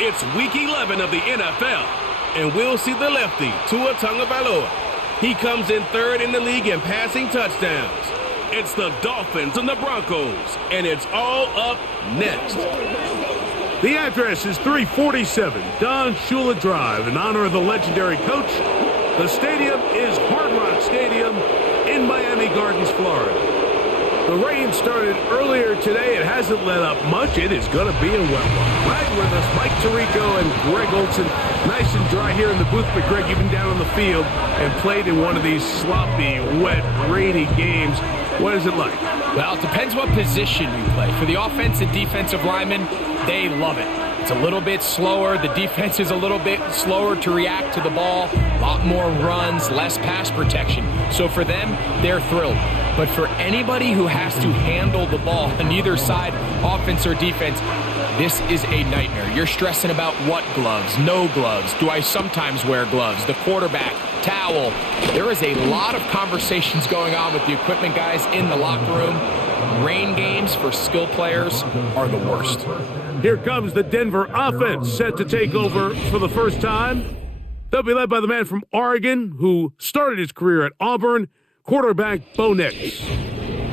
It's Week 11 of the NFL, and we'll see the lefty, Tua Tagovailoa. He comes in third in the league in passing touchdowns. It's the Dolphins and the Broncos, and it's all up next. The address is 347 Don Shula Drive in honor of the legendary coach. The stadium is Hard Rock Stadium in Miami Gardens, Florida. The rain started earlier today. It hasn't let up much. It is going to be a wet one. Right with us, Mike Tirico and Greg Olson. Nice and dry here in the booth. But Greg, you've been down on the field and played in one of these sloppy, wet, rainy games. What is it like? Well, it depends what position you play. For the offense and defensive linemen, they love it. It's a little bit slower. The defense is a little bit slower to react to the ball. A lot more runs, less pass protection. So for them, they're thrilled. But for anybody who has to handle the ball on either side, offense or defense, this is a nightmare. You're stressing about what gloves, no gloves. Do I sometimes wear gloves? The quarterback, towel. There is a lot of conversations going on with the equipment guys in the locker room. Rain games for skill players are the worst. Here comes the Denver offense set to take over for the first time. They'll be led by the man from Oregon who started his career at Auburn, quarterback Bo Nix.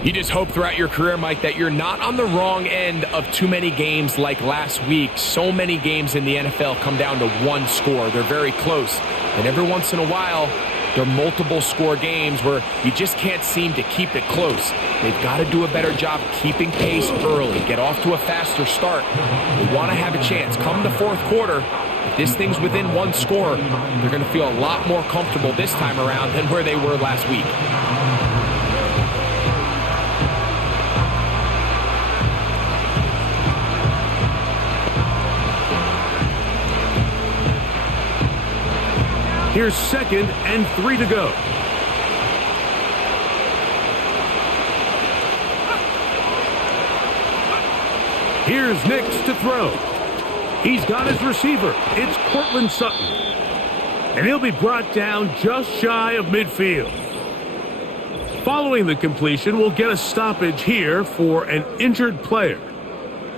You just hope throughout your career, Mike, that you're not on the wrong end of too many games like last week. So many games in the NFL come down to one score. They're very close. And every once in a while, there are multiple score games where you just can't seem to keep it close. They've got to do a better job keeping pace early, get off to a faster start. They want to have a chance. Come the fourth quarter, if this thing's within one score, they're going to feel a lot more comfortable this time around than where they were last week. Here's 2nd and 3 to go. Here's Nix to throw. He's got his receiver. It's Cortland Sutton. And he'll be brought down just shy of midfield. Following the completion, we'll get a stoppage here for an injured player.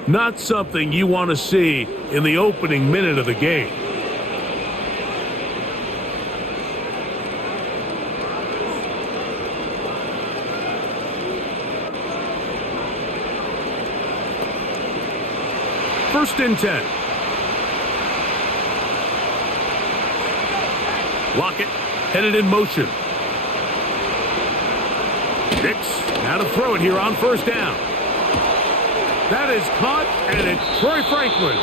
Not something you want to see in the opening minute of the game. First and 10. Lockett headed in motion. Nix now to throw it here on first down. That is caught, and it's Troy Franklin.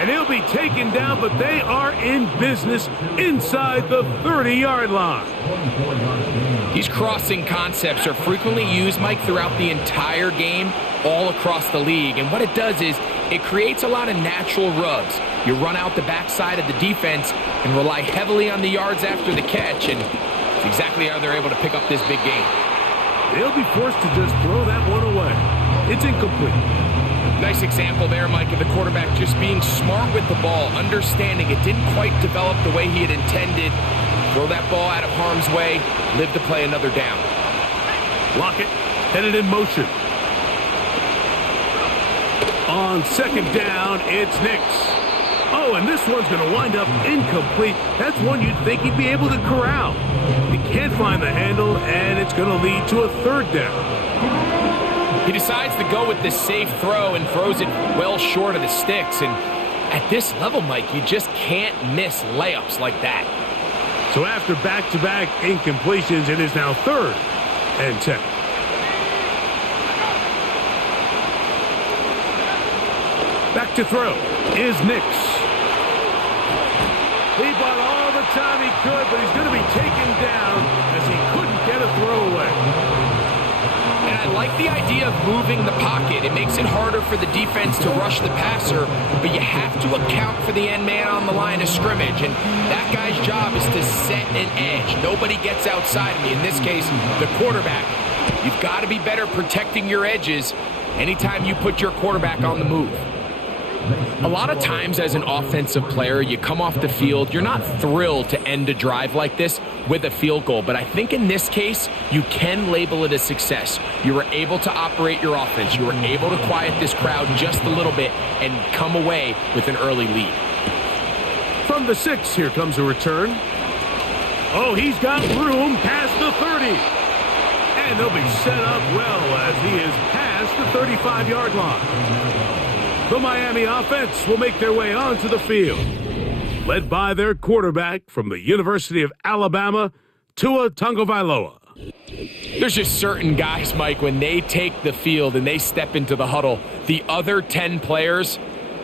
And he'll be taken down, but they are in business inside the 30-yard line. These crossing concepts are frequently used, Mike, throughout the entire game, all across the league. And what it does is it creates a lot of natural rubs. You run out the backside of the defense and rely heavily on the yards after the catch, and it's exactly how they're able to pick up this big game. They'll be forced to just throw that one away. It's incomplete. Nice example there, Mike, of the quarterback just being smart with the ball, understanding it didn't quite develop the way he had intended. Throw that ball out of harm's way, live to play another down. Lockett headed in motion. On second down, it's Nix. Oh, and this one's going to wind up incomplete. That's one you'd think he'd be able to corral. He can't find the handle, and it's going to lead to a third down. He decides to go with the safe throw and throws it well short of the sticks. And at this level, Mike, you just can't miss layups like that. So after back-to-back incompletions, it is now 3rd and 10. Back to throw is Nix. He bought all the time he could, but he's going to be taken down as he couldn't get a throwaway. And I like the idea of moving the pocket. It makes it harder for the defense to rush the passer, but you have to account for the end man on the line of scrimmage, and that guy's job is to set an edge. Nobody gets outside of me. In this case, the quarterback. You've got to be better protecting your edges anytime you put your quarterback on the move. A lot of times as an offensive player, you come off the field, you're not thrilled to end a drive like this with a field goal. But I think in this case, you can label it a success. You were able to operate your offense. You were able to quiet this crowd just a little bit and come away with an early lead. From the 6, here comes a return. Oh, he's got room past the 30. And they'll be set up well as he is past the 35-yard line. The Miami offense will make their way onto the field, led by their quarterback from the University of Alabama, Tua Tagovailoa. There's just certain guys, Mike, when they take the field and they step into the huddle, the other 10 players,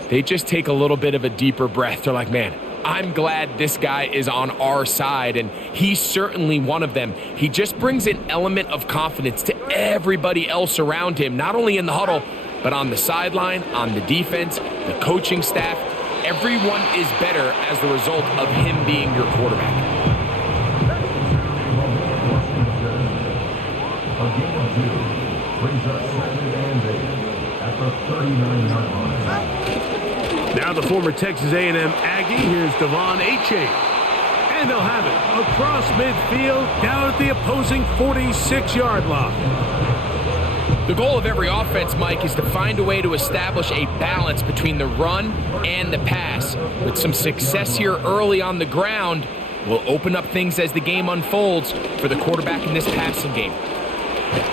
they just take a little bit of a deeper breath. They're like, man, I'm glad this guy is on our side, and he's certainly one of them. He just brings an element of confidence to everybody else around him, not only in the huddle, but on the sideline, on the defense, the coaching staff. Everyone is better as the result of him being your quarterback. Now the former Texas A&M Aggie, here's Devon Achane. And they'll have it across midfield, down at the opposing 46-yard line. The goal of every offense, Mike, is to find a way to establish a balance between the run and the pass. With some success here early on the ground, will open up things as the game unfolds for the quarterback in this passing game.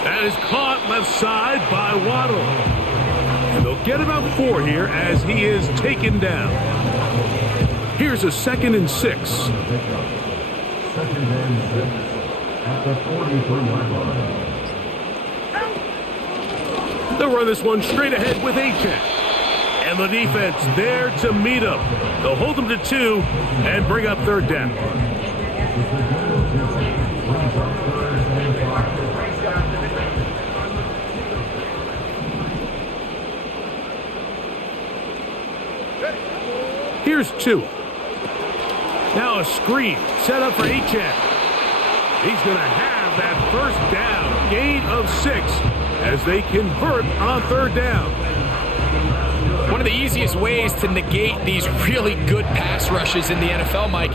That is caught left side by Waddle. And they'll get about 4 here as he is taken down. Here's a 2nd and 6. 2nd and 6 at the 43-yard line. They'll run this one straight ahead with Achane. And the defense there to meet him. They'll hold him to 2 and bring up 3rd down. Here's 2. Now a screen set up for Achane. He's going to have that 1st down, gain of 6. As they convert on 3rd down. One of the easiest ways to negate these really good pass rushes in the NFL, Mike,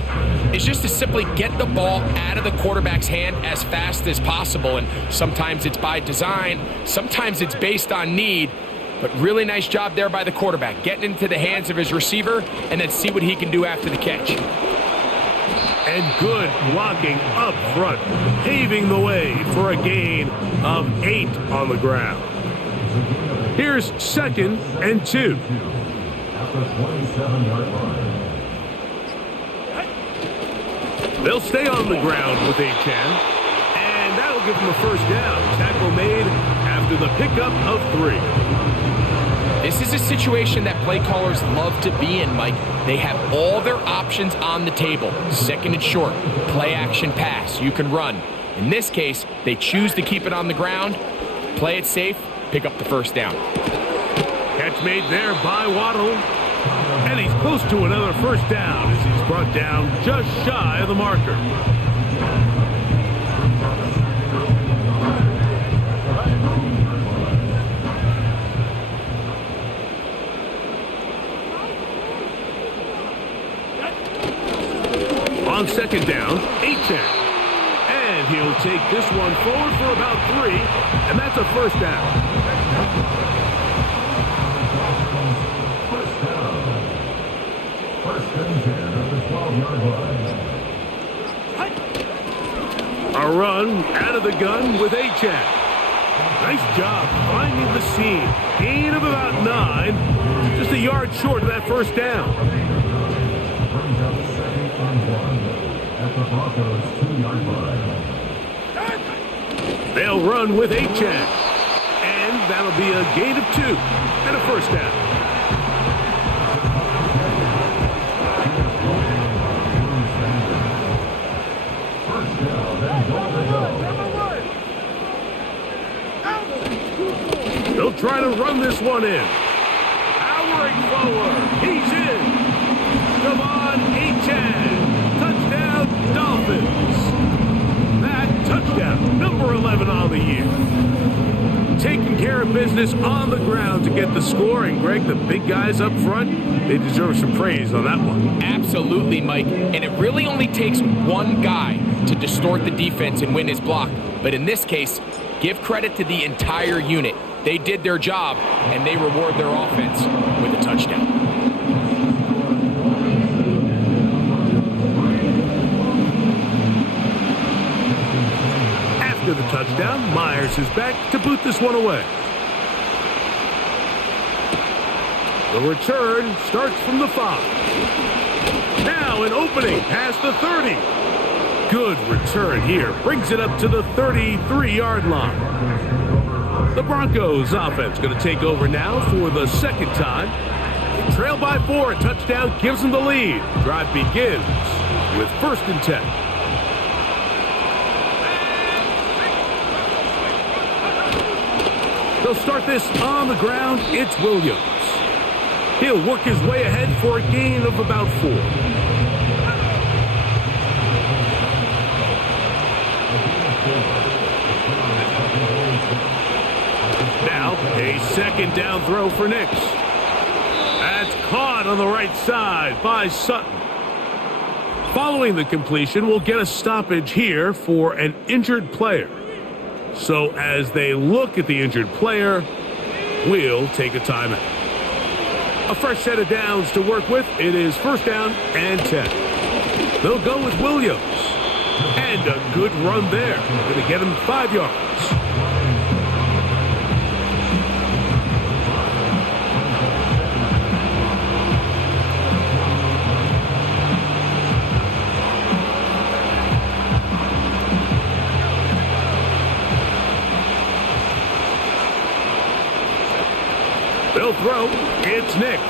is just to simply get the ball out of the quarterback's hand as fast as possible. And sometimes it's by design, sometimes it's based on need, but really nice job there by the quarterback, getting into the hands of his receiver and then see what he can do after the catch. And good blocking up front, paving the way for a gain of 8 on the ground. Here's 2nd and 2. At the 27-yard line. They'll stay on the ground with Achane, and that'll give them a 1st down. Tackle made after the pickup of 3. This is a situation that play callers love to be in, Mike. They have all their options on the table. 2nd and short, play action pass, you can run. In this case, they choose to keep it on the ground, play it safe, pick up the 1st down. Catch made there by Waddle. And he's close to another 1st down as he's brought down just shy of the marker. On 2nd down, Achane. And he'll take this one forward for about 3, and that's a 1st down. 1st and 10 at the 12-yard line. A run out of the gun with Achane. Nice job finding the seam. Gain of about 9, just a yard short of that 1st down. Brings up 2nd and 1 at the Broncos 2-yard line. They'll run with Achane. And that'll be a gain of 2 and a 1st down. They'll try to run this one in. Powering forward. He's in. Devon Achane. Touchdown, Dolphins. That touchdown, number 11 on the year. Taking care of care of business on the ground to get the score. And, Greg, the big guys up front, they deserve some praise on that one. Absolutely, Mike. And it really only takes one guy to distort the defense and win his block. But in this case, give credit to the entire unit. They did their job, and they reward their offense with a touchdown. After the touchdown, Myers is back to boot this one away. The return starts from the 5. Now an opening past the 30. Good return here. Brings it up to the 33-yard line. The Broncos offense going to take over now for the second time. They trail by 4. A touchdown gives them the lead. Drive begins with 1st and 10. They'll start this on the ground. It's Williams. He'll work his way ahead for a gain of about 4. Now, a 2nd down throw for Nix. That's caught on the right side by Sutton. Following the completion, we'll get a stoppage here for an injured player. So as they look at the injured player, we'll take a timeout. A fresh set of downs to work with. It is 1st down and 10. They'll go with Williams. And a good run there. Going to get him 5 yards. They'll throw. It's Nix.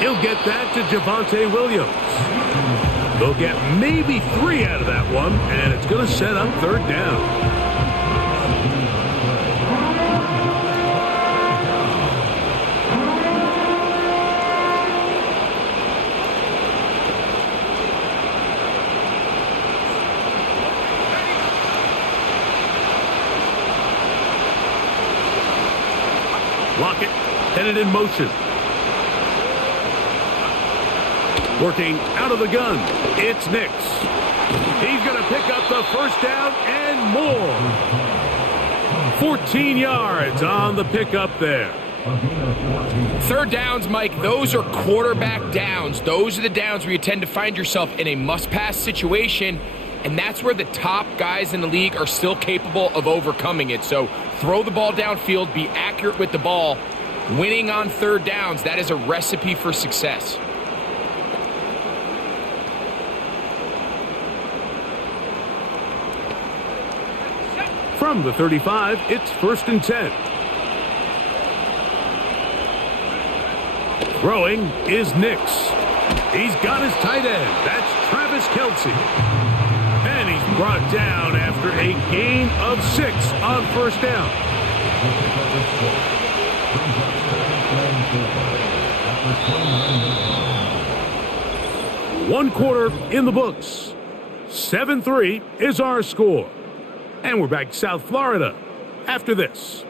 He'll get that to Javonte Williams. They'll get maybe 3 out of that one, and it's going to set up 3rd down. Lockett headed in motion. Working out of the gun. It's Nix. He's going to pick up the 1st down and more. 14 yards on the pickup there. 3rd downs, Mike, those are quarterback downs. Those are the downs where you tend to find yourself in a must-pass situation, and that's where the top guys in the league are still capable of overcoming it. So throw the ball downfield, be accurate with the ball. Winning on 3rd downs, that is a recipe for success. From the 35, it's 1st and 10. Throwing is Nix. He's got his tight end. That's Travis Kelce. And he's brought down after a gain of 6 on 1st down. 1 quarter in the books. 7-3 is our score. And we're back to South Florida after this.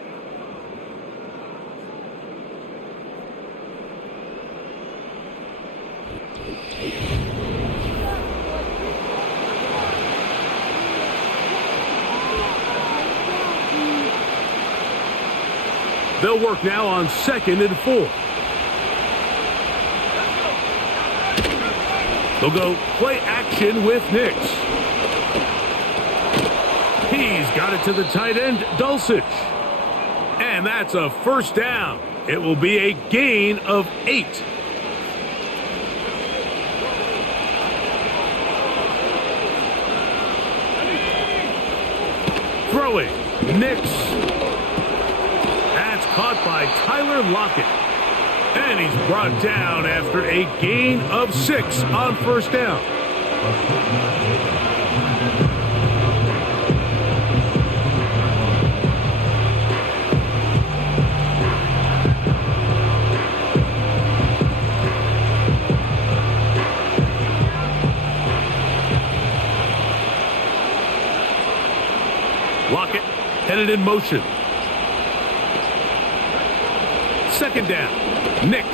They'll work now on 2nd and 4. They'll go play action with Nix. He's got it to the tight end, Dulcich. And that's a 1st down. It will be a gain of 8. Throwing, Nix. That's caught by Tyler Lockett. And he's brought down after a gain of 6 on 1st down. Lockett headed in motion. Second down. Nix.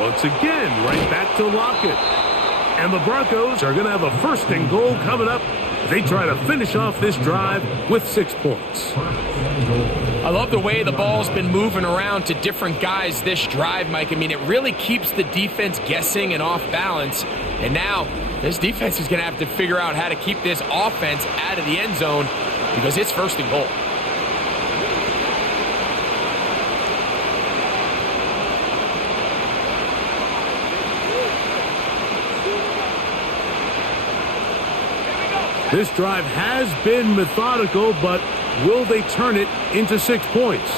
Once again, right back to Lockett. And the Broncos are going to have a 1st and goal coming up. They try to finish off this drive with 6 points. I love the way the ball's been moving around to different guys this drive, Mike. I mean, it really keeps the defense guessing and off balance. And now this defense is going to have to figure out how to keep this offense out of the end zone because it's 1st and goal. This drive has been methodical, but will they turn it into 6 points?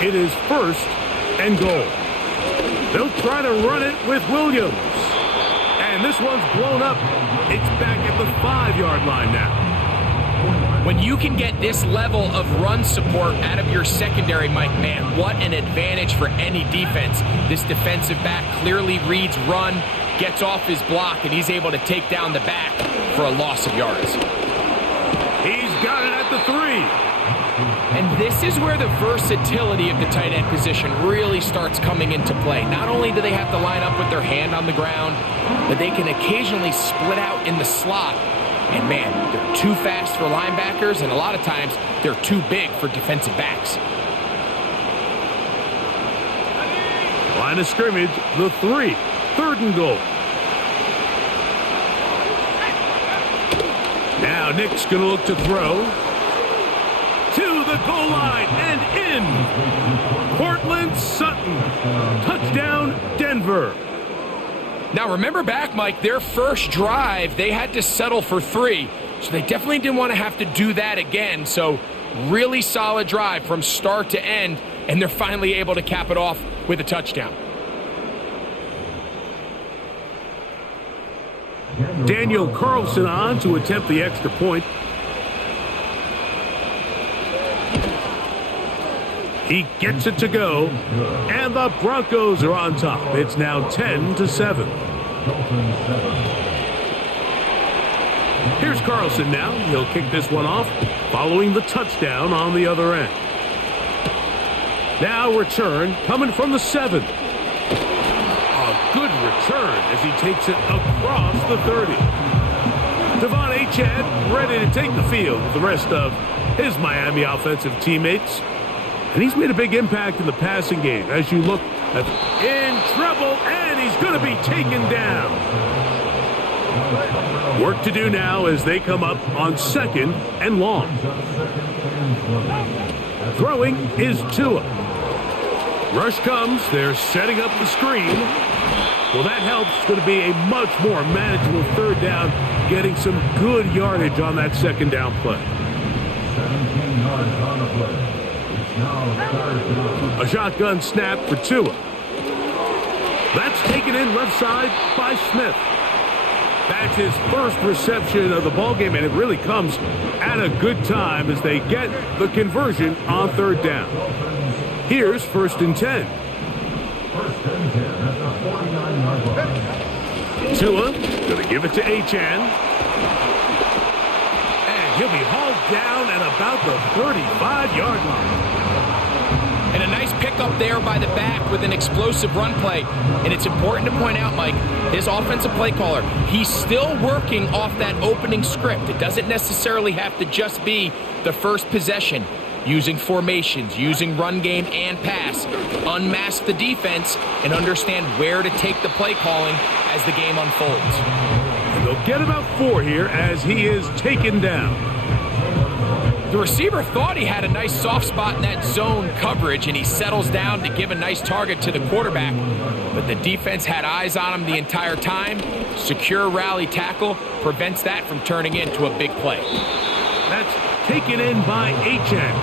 It is 1st and goal. They'll try to run it with Williams. And this one's blown up. It's back at the 5-yard line now. When you can get this level of run support out of your secondary, Mike, man, what an advantage for any defense. This defensive back clearly reads run, gets off his block, and he's able to take down the back for a loss of yards. He's got it at the 3. And this is where the versatility of the tight end position really starts coming into play. Not only do they have to line up with their hand on the ground, but they can occasionally split out in the slot. And man, they're too fast for linebackers, and a lot of times they're too big for defensive backs. Line of scrimmage, the 3. 3rd and goal. Now Nick's going to look to throw. To the goal line and in. Cortland Sutton. Touchdown, Denver. Now remember back, Mike, their first drive, they had to settle for 3. So they definitely didn't want to have to do that again. So really solid drive from start to end, and they're finally able to cap it off with a touchdown. Daniel Carlson on to attempt the extra point. He gets it to go, and the Broncos are on top. It's now 10-7. Here's Carlson now. He'll kick this one off, following the touchdown on the other end. Now return coming from the 7. Good return as he takes it across the 30. Devon Achane ready to take the field with the rest of his Miami offensive teammates. And he's made a big impact in the passing game as you look at in trouble, and he's going to be taken down. Work to do now as they come up on 2nd and long. Throwing is Tua. Rush comes. They're setting up the screen. Well, that helps. It's going to be a much more manageable 3rd down, getting some good yardage on that 2nd down play. 17 yards on the play. It's now 3rd down. A shotgun snap for Tua. That's taken in left side by Smith. That's his first reception of the ballgame, and it really comes at a good time as they get the conversion on 3rd down. Here's 1st and 10. 1st and 10 at the 49-yard line. Tua going to give it to Achane. And he'll be hauled down at about the 35-yard line. And a nice pickup there by the back with an explosive run play. And it's important to point out, Mike, his offensive play caller, he's still working off that opening script. It doesn't necessarily have to just be the first possession. Using formations, using run game and pass, unmask the defense, and understand where to take the play calling as the game unfolds. And they'll get about 4 here as he is taken down. The receiver thought he had a nice soft spot in that zone coverage, and he settles down to give a nice target to the quarterback. But the defense had eyes on him the entire time. Secure rally tackle prevents that from turning into a big play. That's taken in by Achane.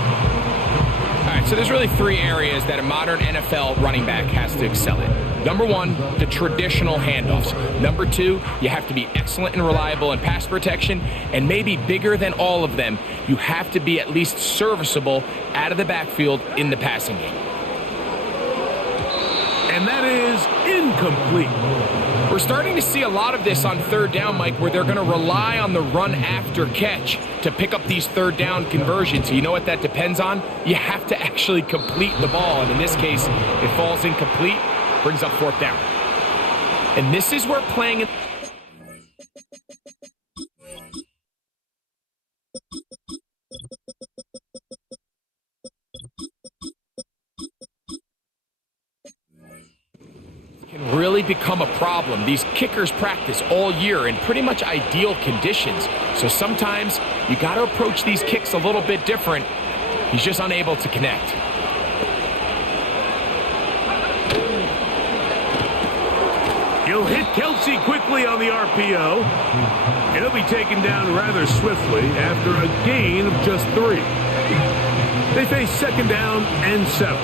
All right, so there's really 3 areas that a modern NFL running back has to excel in. Number 1, the traditional handoffs. Number 2, you have to be excellent and reliable in pass protection. And maybe bigger than all of them, you have to be at least serviceable out of the backfield in the passing game. And that is incomplete. We're starting to see a lot of this on third down, Mike, where they're going to rely on the run after catch to pick up these third down conversions. So you know what that depends on? You have to actually complete the ball. And in this case, it falls incomplete, brings up fourth down. And this is where playing can really become a problem. These kickers practice all year in pretty much ideal conditions. So sometimes you got to approach these kicks a little bit different. He's just unable to connect. He'll hit Kelsey quickly on the RPO, and he'll be taken down rather swiftly after a gain of just 3. They face second down and 7.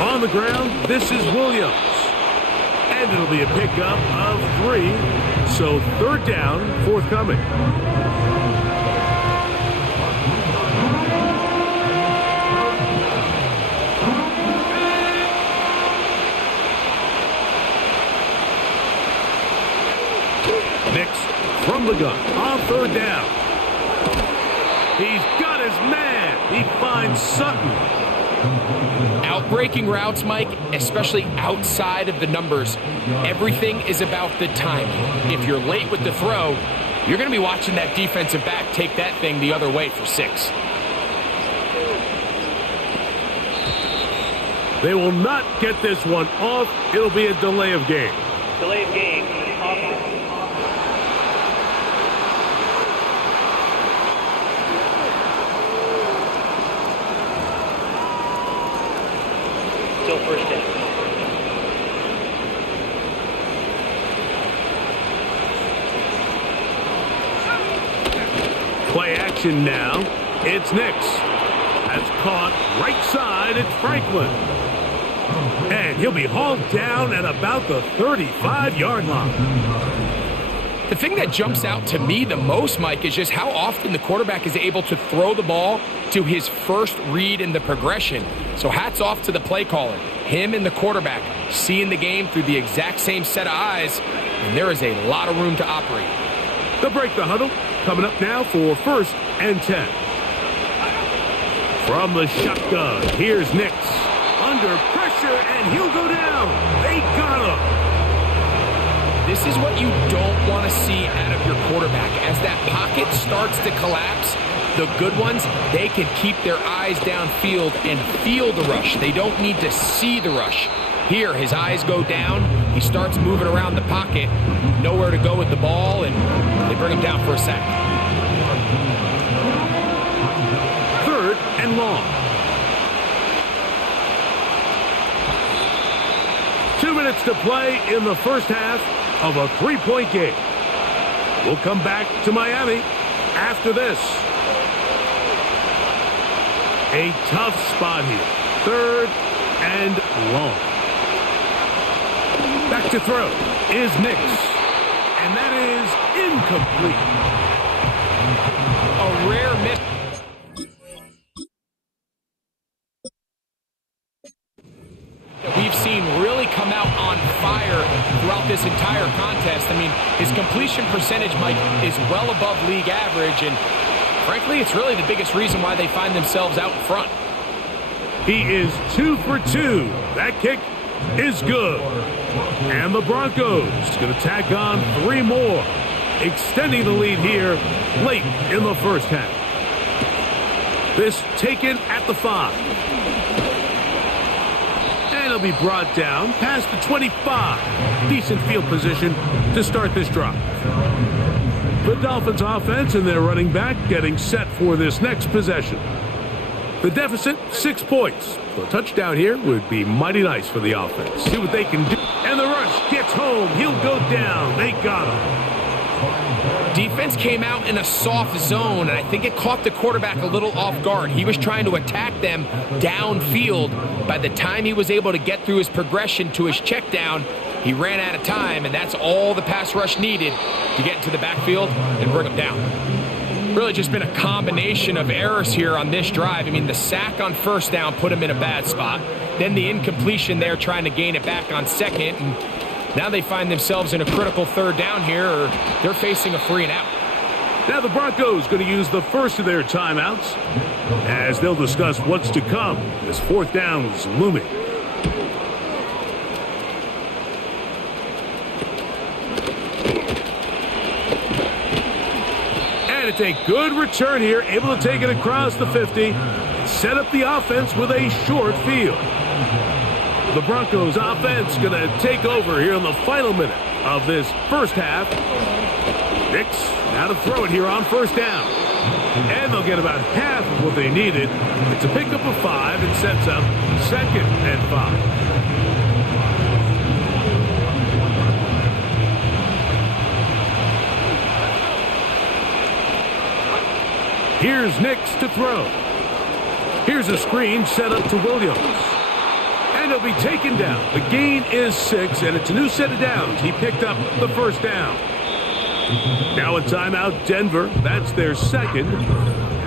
On the ground, this is Williams. And it'll be a pickup of 3. So third down, forthcoming. Nix from the gun on third down. He's got his man. He finds Sutton. Outbreaking routes, Mike, especially outside of the numbers, everything is about the timing. If you're late with the throw, you're going to be watching that defensive back take that thing the other way for 6. They will not get this one off. It'll be a delay of game. Delay of game. Still first down. Play action now. It's Nix. That's caught right side. It's Franklin. And he'll be hauled down at about the 35-yard line. The thing that jumps out to me the most, Mike, is just how often the quarterback is able to throw the ball to his first read in the progression. So hats off to the play caller. Him and the quarterback seeing the game through the exact same set of eyes, and there is a lot of room to operate. They'll break the huddle. Coming up now for first and 10. From the shotgun, here's Nix. Under pressure, and he'll go down. They got him. This is what you don't want to see out of your quarterback. As that pocket starts to collapse, the good ones, they can keep their eyes downfield and feel the rush. They don't need to see the rush. Here, his eyes go down. He starts moving around the pocket. Nowhere to go with the ball, and they bring him down for a sack. Third and long. 2 minutes to play in the first half of a 3-point game. We'll come back to Miami after this. A tough spot here. Third and long. Back to throw is Nix. And that is incomplete. A rare miss. That we've seen really come out on fire throughout this entire contest. I mean, his completion percentage, Mike, is well above league average, and frankly, it's really the biggest reason why they find themselves out in front. He is 2 for 2. That kick is good. And the Broncos going to tack on 3 more, extending the lead here late in the first half. This taken at the 5. And it'll be brought down past the 25. Decent field position to start this drive. The Dolphins offense and their running back getting set for this next possession. The deficit, 6 points. So a touchdown here would be mighty nice for the offense. See what they can do. And the rush gets home. He'll go down. They got him. Defense came out in a soft zone, and I think it caught the quarterback a little off guard. He was trying to attack them downfield. By the time he was able to get through his progression to his check down, he ran out of time, and that's all the pass rush needed to get into the backfield and bring him down. Really just been a combination of errors here on this drive. I mean, the sack on first down put them in a bad spot. Then the incompletion there trying to gain it back on second. And now they find themselves in a critical third down here, or they're facing a 3 and out. Now the Broncos going to use the first of their timeouts as they'll discuss what's to come as fourth down is looming. And it's a good return here, able to take it across the 50 and set up the offense with a short field. The Broncos offense going to take over here in the final minute of this first half. Nix now to throw it here on first down. And they'll get about half of what they needed. It's a pickup of 5 and sets up 2nd and 5. Here's Nix to throw. Here's a screen set up to Williams. And he'll be taken down. The gain is 6, and it's a new set of downs. He picked up the first down. Now a timeout, Denver. That's their second,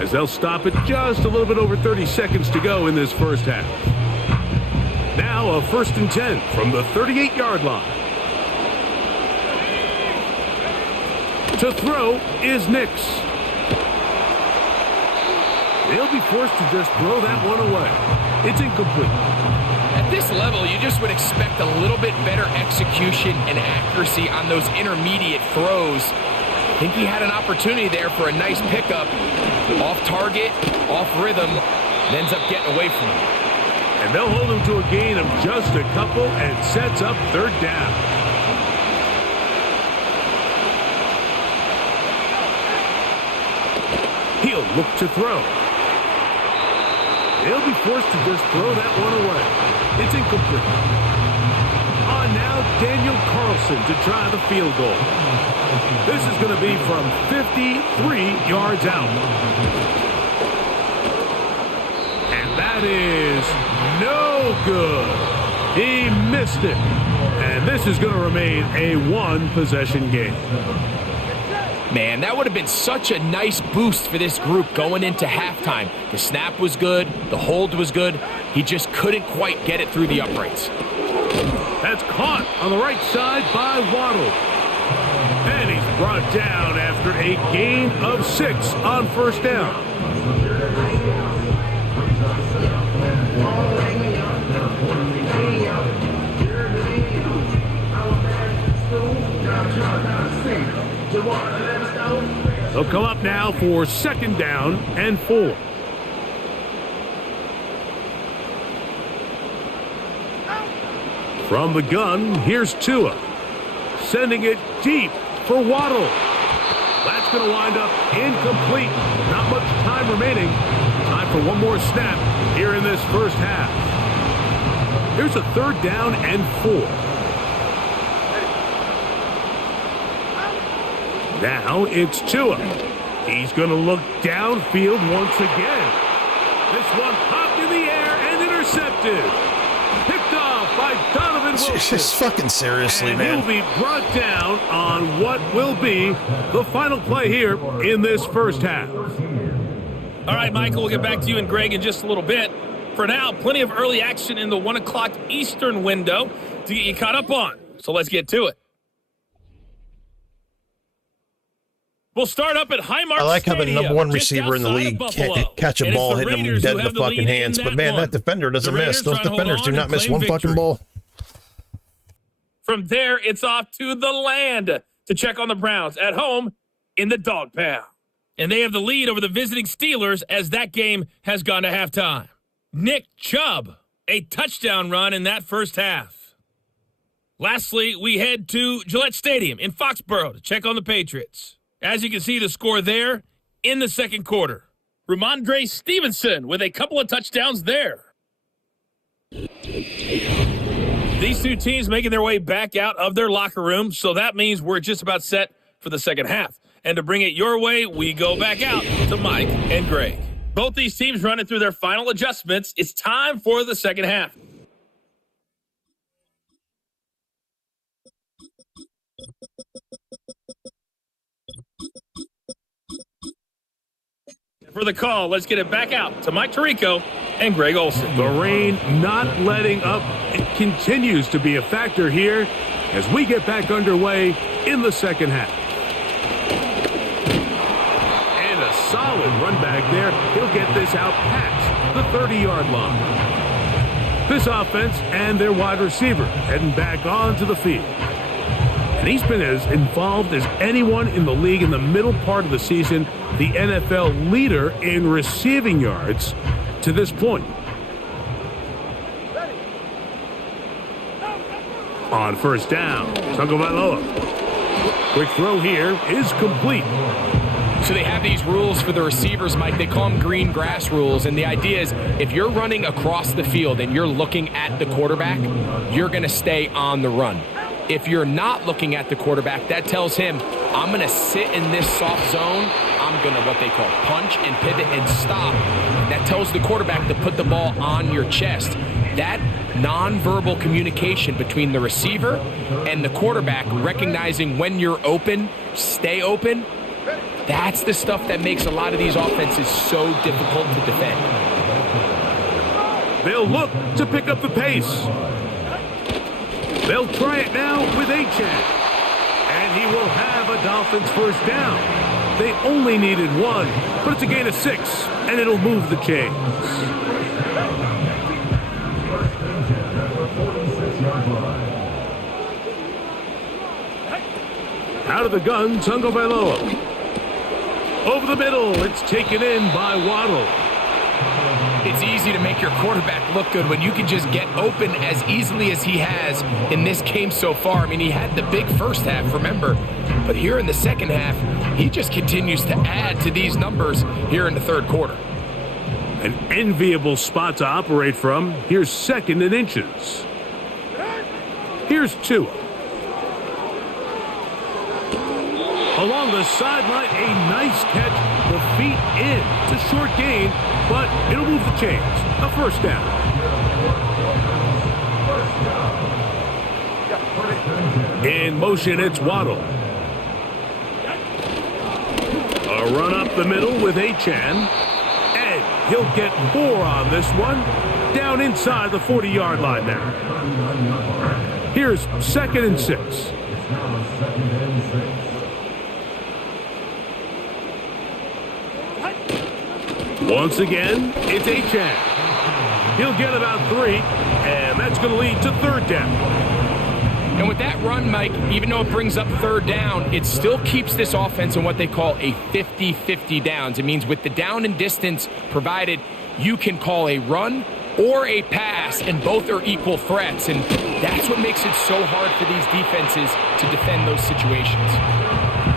as they'll stop it just a little bit over 30 seconds to go in this first half. Now a 1st and 10 from the 38-yard line. To throw is Nix. He'll be forced to just throw that one away. It's incomplete. At this level, you just would expect a little bit better execution and accuracy on those intermediate throws. I think he had an opportunity there for a nice pickup. Off target, off rhythm, and ends up getting away from him. And they'll hold him to a gain of just a couple and sets up 3rd down. He'll look to throw. He'll be forced to just throw that one away. It's incomplete. On now, Daniel Carlson to try the field goal. This is going to be from 53 yards out. And that is no good. He missed it. And this is going to remain a 1-possession game. Man, that would have been such a nice boost for this group going into halftime. The snap was good. The hold was good. He just couldn't quite get it through the uprights. That's caught on the right side by Waddle. And he's brought down after a gain of 6 on first down. They'll come up now for 2nd down and 4. From the gun, here's Tua. Sending it deep for Waddle. That's going to wind up incomplete. Not much time remaining. Time for one more snap here in this first half. Here's a 3rd down and 4. Now it's Tua. He's going to look downfield once again. This one popped in the air and intercepted. Picked off by Donovan Wilson. Just fucking seriously, and man. he'll be brought down on what will be the final play here in this first half. All right, Michael, we'll get back to you and Greg in just a little bit. For now, plenty of early action in the 1 o'clock Eastern window to get you caught up on. So let's get to it. We'll start up at Highmark I like how the Stadium, number 1 just receiver in the outside league of can't Buffalo. catch a And it's ball the hitting him Raiders dead who in have the the fucking lead in hands. But that man, one. that defender doesn't The miss. Raiders Those trying to hold defenders on do and not miss claim one fucking victory. ball. From there, it's off to the land to check on the Browns at home in the Dog Pound. And they have the lead over the visiting Steelers as that game has gone to halftime. Nick Chubb, a touchdown run in that first half. Lastly, we head to Gillette Stadium in Foxborough to check on the Patriots. As you can see, the score there in the second quarter. Ramondre Stevenson with a couple of touchdowns there. These two teams making their way back out of their locker room, so that means we're just about set for the second half. And to bring it your way, we go back out to Mike and Greg. Both these teams running through their final adjustments. It's time for the second half. for the call. Let's get it back out to Mike Tirico and Greg Olson. The rain not letting up. It continues to be a factor here as we get back underway in the second half. And a solid run back there. He'll get this out past the 30-yard line. This offense and their wide receiver heading back onto the field. And he's been as involved as anyone in the league in the middle part of the season, the NFL leader in receiving yards to this point. On first down, Tagovailoa. Quick throw here is complete. So they have these rules for the receivers, Mike. They call them green grass rules. And the idea is if you're running across the field and you're looking at the quarterback, you're going to stay on the run. If you're not looking at the quarterback, that tells him, I'm going to sit in this soft zone. I'm going to what they call punch and pivot and stop. That tells the quarterback to put the ball on your chest. That nonverbal communication between the receiver and the quarterback, recognizing when you're open, stay open, that's the stuff that makes a lot of these offenses so difficult to defend. They'll look to pick up the pace. They'll try it now with Achane. And he will have a Dolphins first down. They only needed one, but it's a gain of 6, and it'll move the chains. Out of the gun, Tagovailoa. Over the middle, it's taken in by Waddle. It's easy to make your quarterback look good when you can just get open as easily as he has in this game so far. I mean, he had the big first half, remember, but here in the second half, he just continues to add to these numbers here in the third quarter. An enviable spot to operate from. Here's second and inches. Here's Tua. Along the sideline, a nice catch. The feet in. It's a short gain, but it'll move the chains. A first down. In motion, it's Waddle. A run up the middle with Achane. And he'll get 4 on this one. Down inside the 40-yard line now. Here's second and 6. Once again, it's Achane. He'll get about 3, and that's going to lead to third down. And with that run, Mike, even though it brings up third down, it still keeps this offense in what they call a 50-50 downs. It means with the down and distance provided, you can call a run or a pass, and both are equal threats. And that's what makes it so hard for these defenses to defend those situations.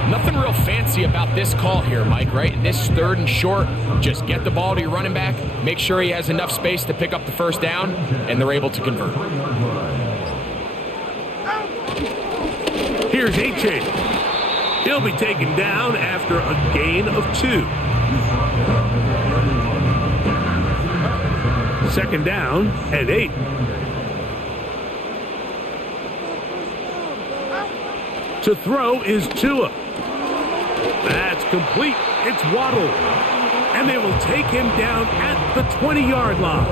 Nothing real fancy about this call here, Mike, right? In this third and short, just get the ball to your running back, make sure he has enough space to pick up the first down, and they're able to convert. Here's Achane. He'll be taken down after a gain of 2. Second down and 8. To throw is Tua. That's complete. It's Waddle. And they will take him down at the 20-yard line.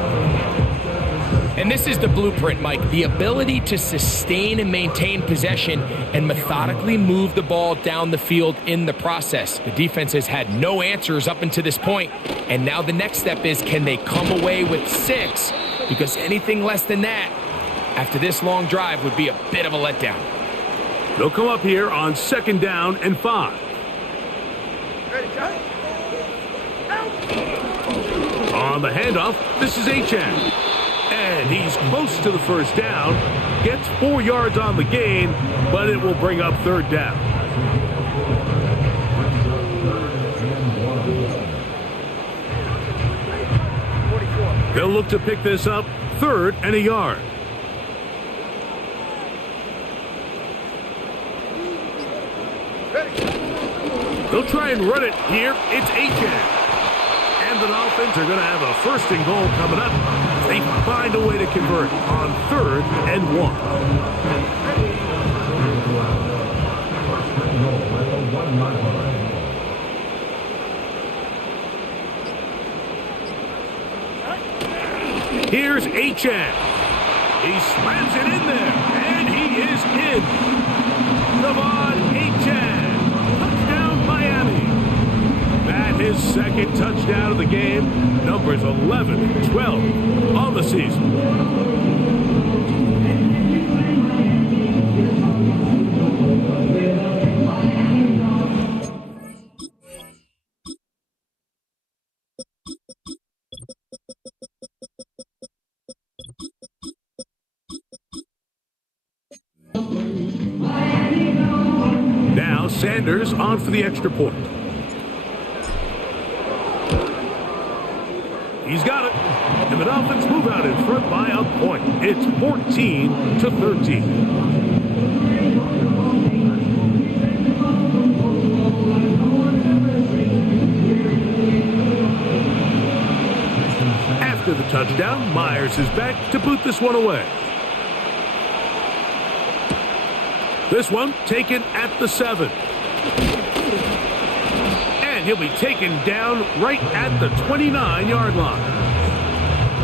And this is the blueprint, Mike. The ability to sustain and maintain possession and methodically move the ball down the field in the process. The defense has had no answers up until this point. And now the next step is, can they come away with 6? Because anything less than that, after this long drive, would be a bit of a letdown. They'll come up here on second down and 5. On the handoff, this is Achane. And he's close to the first down. Gets 4 yards on the gain, but it will bring up third down. They'll look to pick this up, 3rd and a yard. They'll try and run it here. It's Achane. And the Dolphins are going to have a first and goal coming up. They find a way to convert on 3rd and 1. Here's Achan. He slams it in there, and he is in. Devon Achan. Touchdown, Miami. That his second touchdown of the game. Numbers 11 and 12 on the season. Now Sanders on for the extra point. He's got it. And the Dolphins move out in front by a point. It's 14-13. After the touchdown, Myers is back to boot this one away. This one taken at the 7. And he'll be taken down right at the 29-yard line.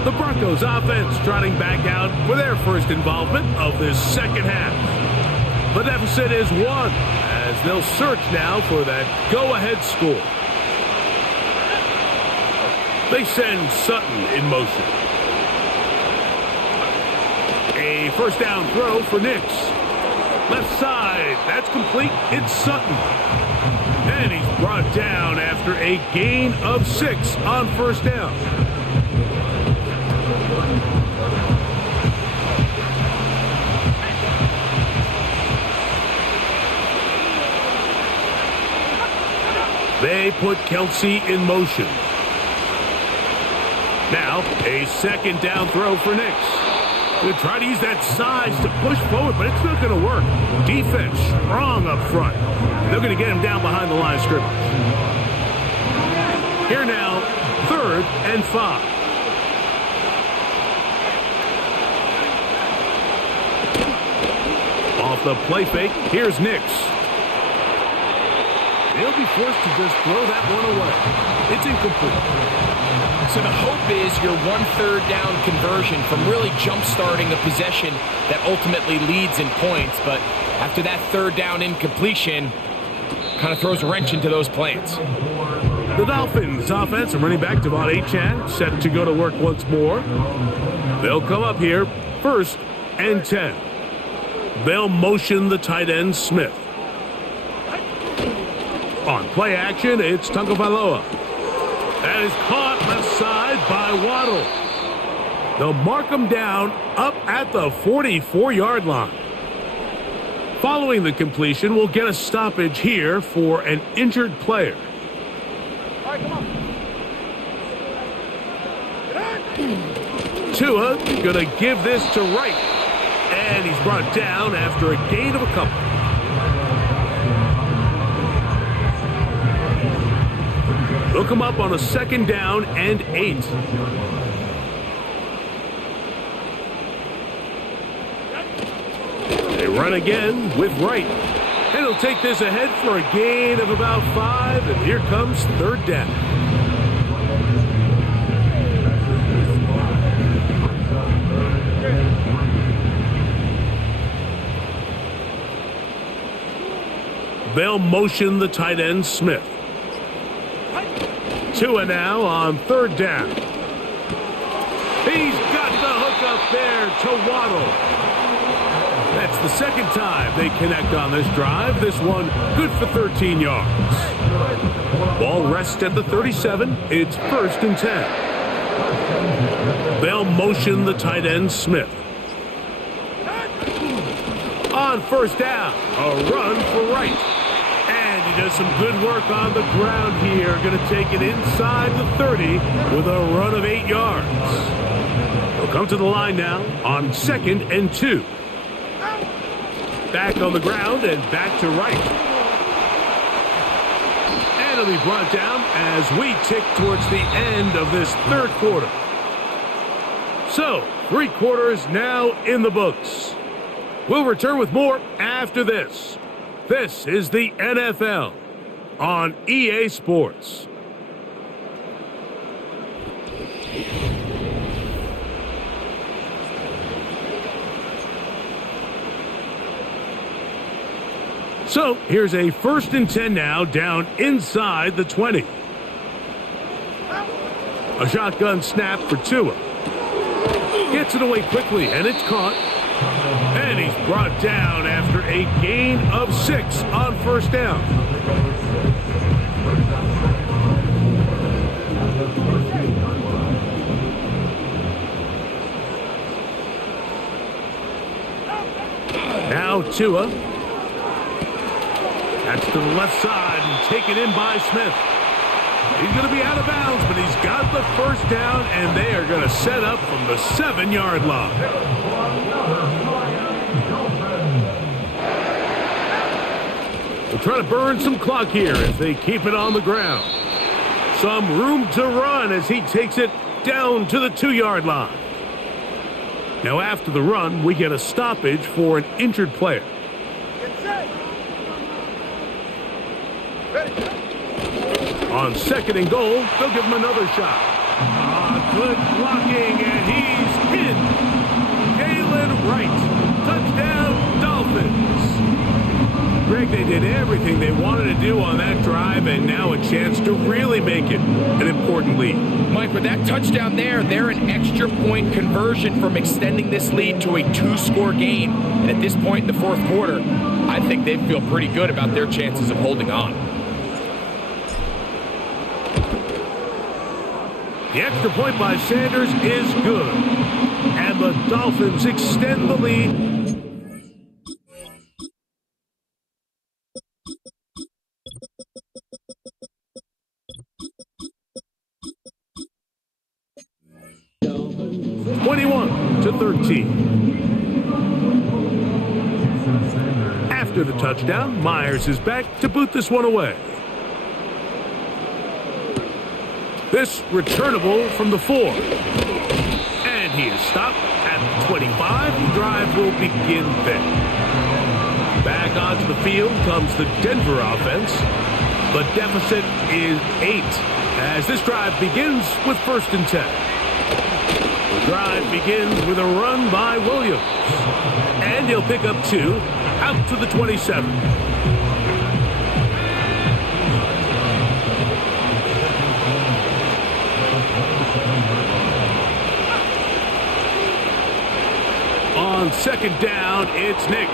The Broncos offense trotting back out for their first involvement of this second half. The deficit is 1 as they'll search now for that go-ahead score. They send Sutton in motion. A first down throw for Nix. Left side, that's complete. It's Sutton. And he's brought down after a gain of 6 on first down. They put Kelsey in motion. Now, a second down throw for Nix. They're trying to use that size to push forward, but it's not going to work. Defense strong up front. They're going to get him down behind the line of scrimmage. Here now, 3rd and 5. Off the play fake, here's Nix. He'll be forced to just throw that one away. It's incomplete. So the hope is your 1/3 down conversion from really jump-starting a possession that ultimately leads in points. But after that 3rd down incompletion, kind of throws a wrench into those plans. The Dolphins offense and running back Devon Achan set to go to work once more. They'll come up here 1st and 10. They'll motion the tight end Smith. On play action, it's Tagovailoa. That is caught left side by Waddle. They'll mark him down up at the 44-yard line. Following the completion, we'll get a stoppage here for an injured player. All right, come on. Tua gonna give this to Wright. And he's brought down after a gain of a couple. They'll come up on a 2nd down and 8. They run again with Wright. And he'll take this ahead for a gain of about 5. And here comes 3rd down. They'll motion the tight end Smith. Tua now on 3rd down. He's got the hook up there to Waddle. That's the 2nd time they connect on this drive. This one good for 13 yards. Ball rests at the 37. It's 1st and 10. They'll motion the tight end Smith. On 1st down, a run for Wright. And he does some good work on the ground here. Going to take it inside the 30 with a run of 8 yards. He'll come to the line now on 2nd and 2. Back on the ground and back to Wright. And he'll be brought down as we tick towards the end of this 3rd quarter. So, 3 quarters now in the books. We'll return with more after this. This is the NFL on EA Sports. So here's a 1st and 10 now, down inside the 20. A shotgun snap for Tua. Gets it away quickly, and it's caught. And he's brought down after a gain of 6 on 1st down. Now Tua. That's to the left side and taken in by Smith. He's going to be out of bounds, but he's got the 1st down, and they are going to set up from the 7-yard line. They'll try to burn some clock here as they keep it on the ground. Some room to run as he takes it down to the 2-yard line. Now after the run, we get a stoppage for an injured player. On 2nd and goal, they'll give him another shot. Good blocking, and he's in. Galen Wright. Touchdown, Dolphins. Greg, they did everything they wanted to do on that drive, and now a chance to really make it an important lead. Mike, with that touchdown there, they're an extra point conversion from extending this lead to a 2-score game. And at this point in the 4th quarter, I think they feel pretty good about their chances of holding on. The extra point by Sanders is good. And the Dolphins extend the lead. to 13. After the touchdown, Myers is back to boot this one away. This returnable from the 4. And he is stopped at the 25. The drive will begin then. Back onto the field comes the Denver offense. The deficit is 8 as this drive begins with 1st and 10. The drive begins with a run by Williams. And he'll pick up 2 out to the 27. On 2nd down, it's Nix.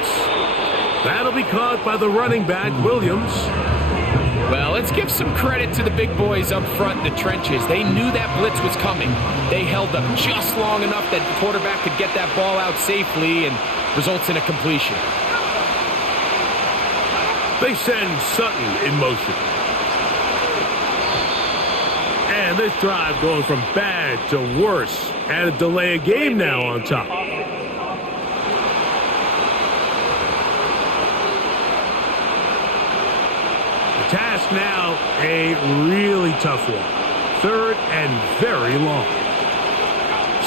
That'll be caught by the running back, Williams. Well, let's give some credit to the big boys up front in the trenches. They knew that blitz was coming. They held up just long enough that the quarterback could get that ball out safely and results in a completion. They send Sutton in motion. And this drive going from bad to worse. And a delay of game now on top. Task now a really tough one. 3rd and very long.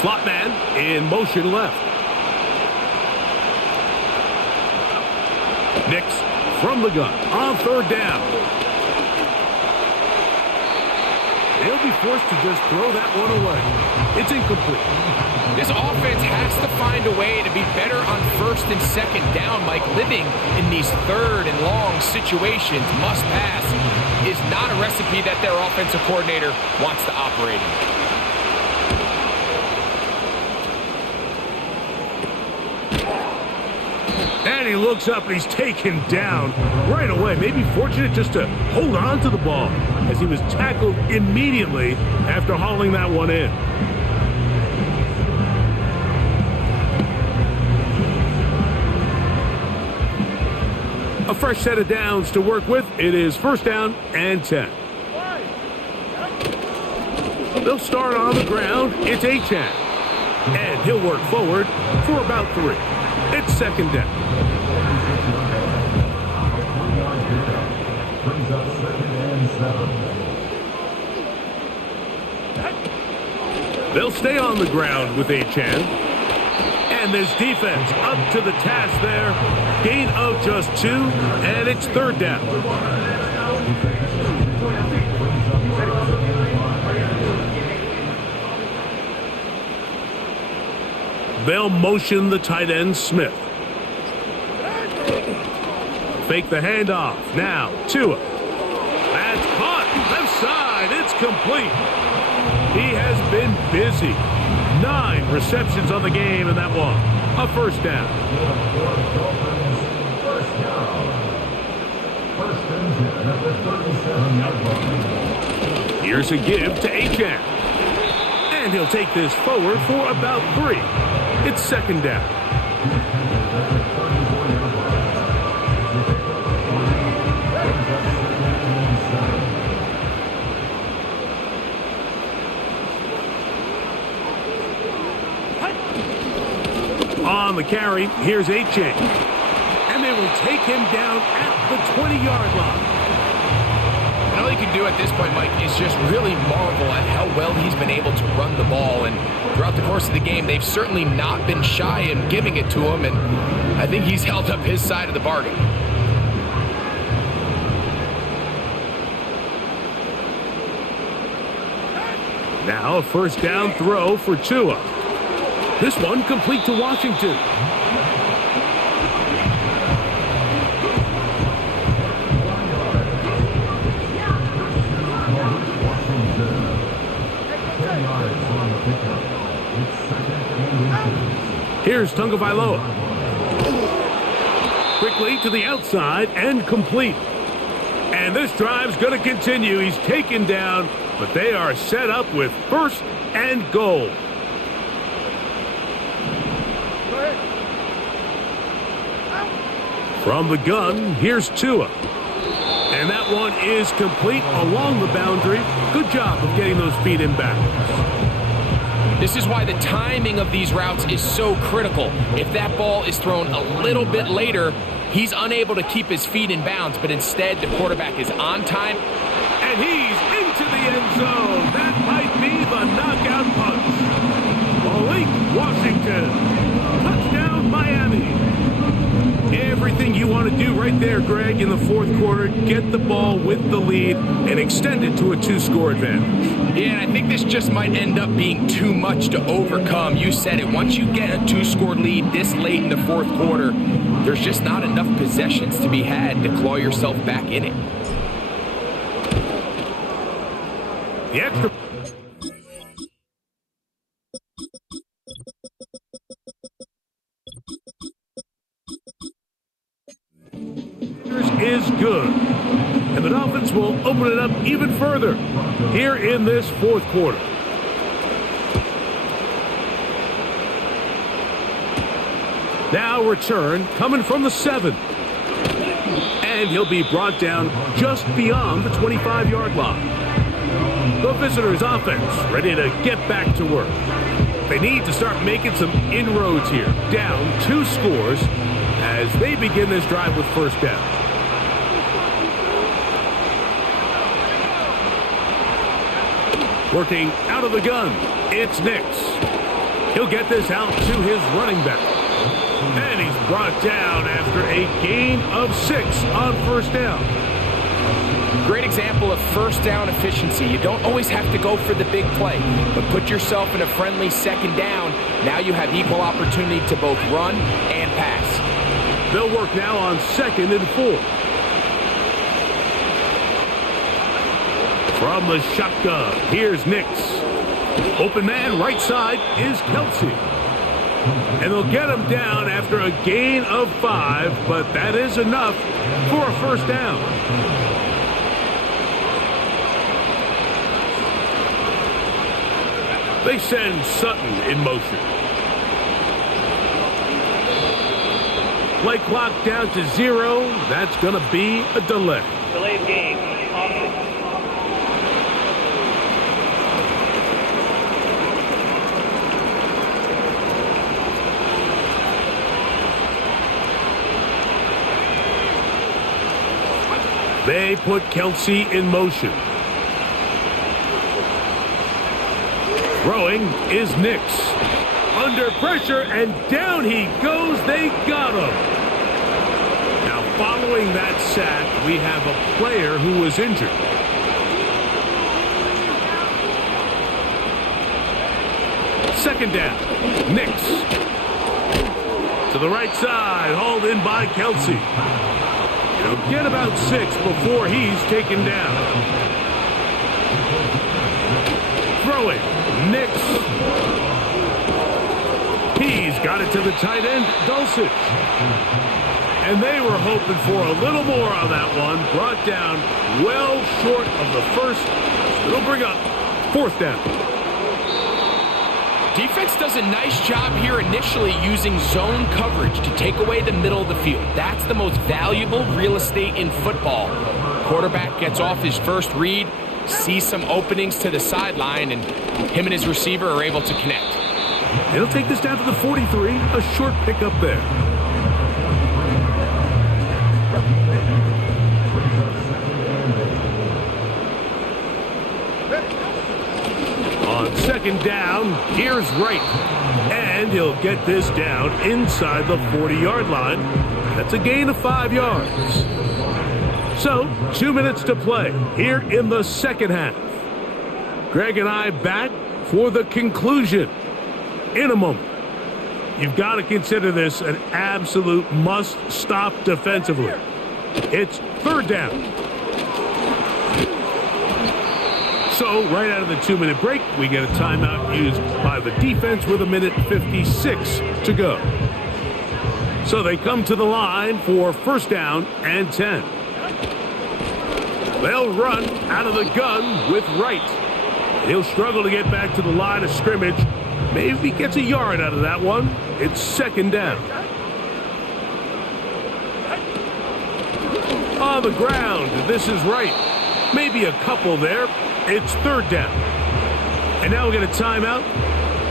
Slot man in motion left. Nix from the gun on 3rd down. He'll be forced to just throw that one away. It's incomplete. This offense has to find a way to be better on 1st and 2nd down, Mike. Living in these 3rd and long situations, must pass, is not a recipe that their offensive coordinator wants to operate in. And he looks up and he's taken down right away. Maybe fortunate just to hold on to the ball as he was tackled immediately after hauling that one in. A fresh set of downs to work with. It is 1st down and 10. They'll start on the ground. It's Achane. And he'll work forward for about 3. It's 2nd down. Brings up 2nd and 7. They'll stay on the ground with Achane. And this defense up to the task there. Gain of just 2, and it's 3rd down. They'll motion the tight end, Smith. fake the handoff. Now, Tua. That's caught. Left side. It's complete. He has been busy. 9 receptions on the game in that one. A first down. First and 10 at the 37-yard line. Here's a give to Achane. And he'll take this forward for about 3. It's second down. On the carry, here's Achane. And they will take him down at the 20-yard line. And all you can do at this point, Mike, is just really marvel at how well he's been able to run the ball. And throughout the course of the game, they've certainly not been shy in giving it to him. And I think he's held up his side of the bargain. Now a first down throw for Tua. This one complete to Washington. Here's Tagovailoa. Quickly to the outside and complete. And this drive's going to continue. He's taken down, but they are set up with first and goal. From the gun, here's Tua. And that one is complete along the boundary. Good job of getting those feet in bounds. This is why the timing of these routes is so critical. If that ball is thrown a little bit later, he's unable to keep his feet in bounds, but instead the quarterback is on time. And he's into the end zone. That might be the knockout punch. Malik Washington. Touchdown, Miami. Everything you want to do right there, Greg, in the fourth quarter. Get the ball with the lead and extend it to a 2-score advantage. Yeah, and I think this just might end up being too much to overcome. You said it. Once you get a 2-score lead this late in the fourth quarter, there's just not enough possessions to be had to claw yourself back in it. The extra is good. And the Dolphins will open it up even further here in this fourth quarter. Now return coming from the 7. And he'll be brought down just beyond the 25-yard line. The visitors' offense ready to get back to work. They need to start making some inroads here. Down 2 scores as they begin this drive with first down. Working out of the gun, it's Nix. He'll get this out to his running back. And he's brought down after a gain of 6 on first down. Great example of first down efficiency. You don't always have to go for the big play, but put yourself in a friendly second down. Now you have equal opportunity to both run and pass. They'll work now on 2nd and 4. From the shotgun, here's Nix. Open man right side is Kelsey. And they'll get him down after a gain of 5, but that is enough for a first down. They send Sutton in motion. Play clock down to 0. That's going to be a delay. Delay of game. Offense. They put Kelsey in motion. Throwing is Nix. Under pressure, and down he goes. They got him. Now, following that sack, we have a player who was injured. Second down. Nix. To the right side, hauled in by Kelsey. He'll get about 6 before he's taken down. Throwing, Nix. He's got it to the tight end, Dulcich. And they were hoping for a little more on that one. Brought down well short of the first. It'll bring up 4th down. Defense does a nice job here initially using zone coverage to take away the middle of the field. That's the most valuable real estate in football. Quarterback gets off his first read, sees some openings to the sideline, and him and his receiver are able to connect. It'll take this down to the 43. A short pickup there. On 2nd down, here's Wright. And he'll get this down inside the 40-yard line. That's a gain of 5 yards. So, 2 minutes to play here in the second half. Greg and I back for the conclusion in a moment. You've got to consider this an absolute must-stop defensively. It's 3rd down. So, right out of the 2-minute break, we get a timeout used by the defense with 1:56 to go. So they come to the line for 1st down and 10. They'll run out of the gun with Wright. He'll struggle to get back to the line of scrimmage. Maybe he gets a yard out of that one. It's 2nd down. On the ground, this is Wright. Maybe a couple there. It's 3rd down. And now we'll get a timeout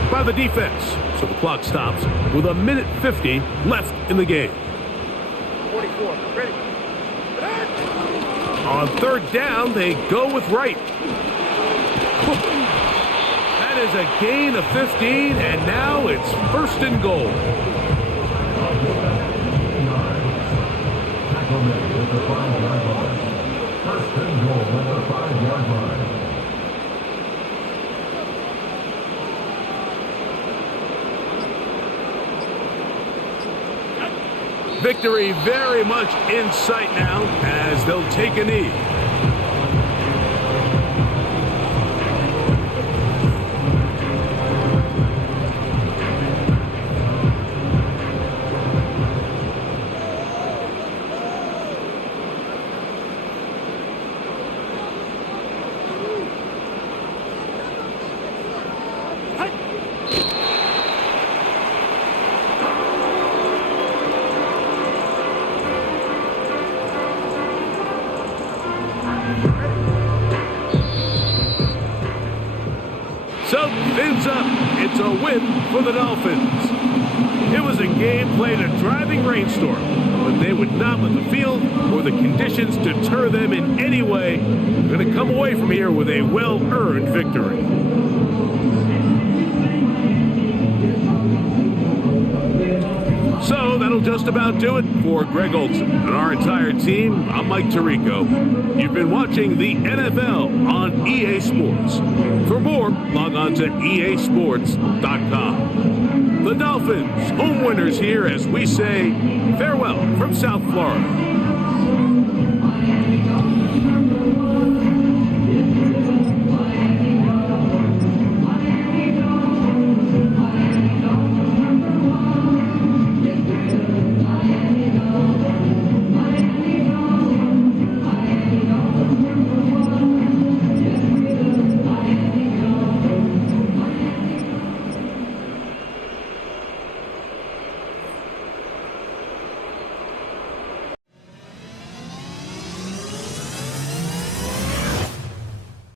by the defense. So the clock stops with 1:50 left in the game. 44. Ready. On 3rd down, they go with Wright. That is a gain of 15, and now it's 1st and goal. Tackle made at the 5-yard line. 1st and goal at the 5-yard line. Victory very much in sight now as they'll take a knee. So, fins up. It's a win for the Dolphins. It was a game played in a driving rainstorm, but they would not let the field or the conditions deter them in any way. They're going to come away from here with a well-earned victory. So that'll just about do it for Greg Olson and our entire team. I'm Mike Tirico. You've been watching the NFL on EA Sports. For more, log on to easports.com. The Dolphins, home winners here as we say farewell from South Florida.